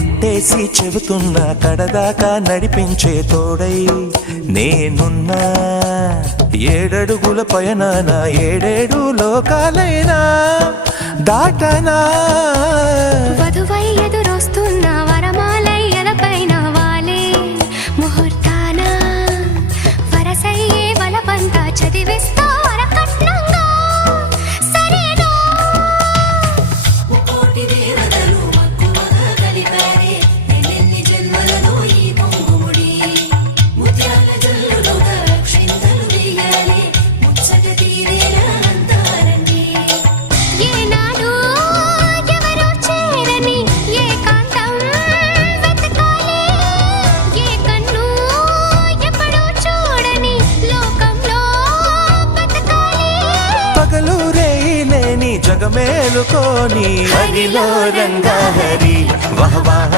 ఒట్టేసి చెబుతున్నా కడదాకా నడిపించే తోడై నేనున్నా. 7 అడుగుల పయనాన 7 లోకాలైనా దాటనా. వధువై ఎదురొస్తున్న వరమాలై ఎలపైన వాలే ముహూర్తాన వరసయ్యే వలపంతా చదివిస్తా వరకట్నంగా. సరేనా కోటి దేవతలు మక్కువగా కలిపారే ఎన్నెన్ని జన్మలలో ఈ పొంగుముడి. ముత్యాల జల్లులుగా క్షింతలు వేయాలి ముచ్చట తీరేలా అంతారండి. ఏనాడు ఎవరో చేరని ఏకాంతం వెతకాలి. ఏ కన్ను ఎప్పుడూ చూడని లోకంలో బతకాలి. పగలు రేయిలేని జగమేలుకోని హరిలో రంగా హరి వహవాహ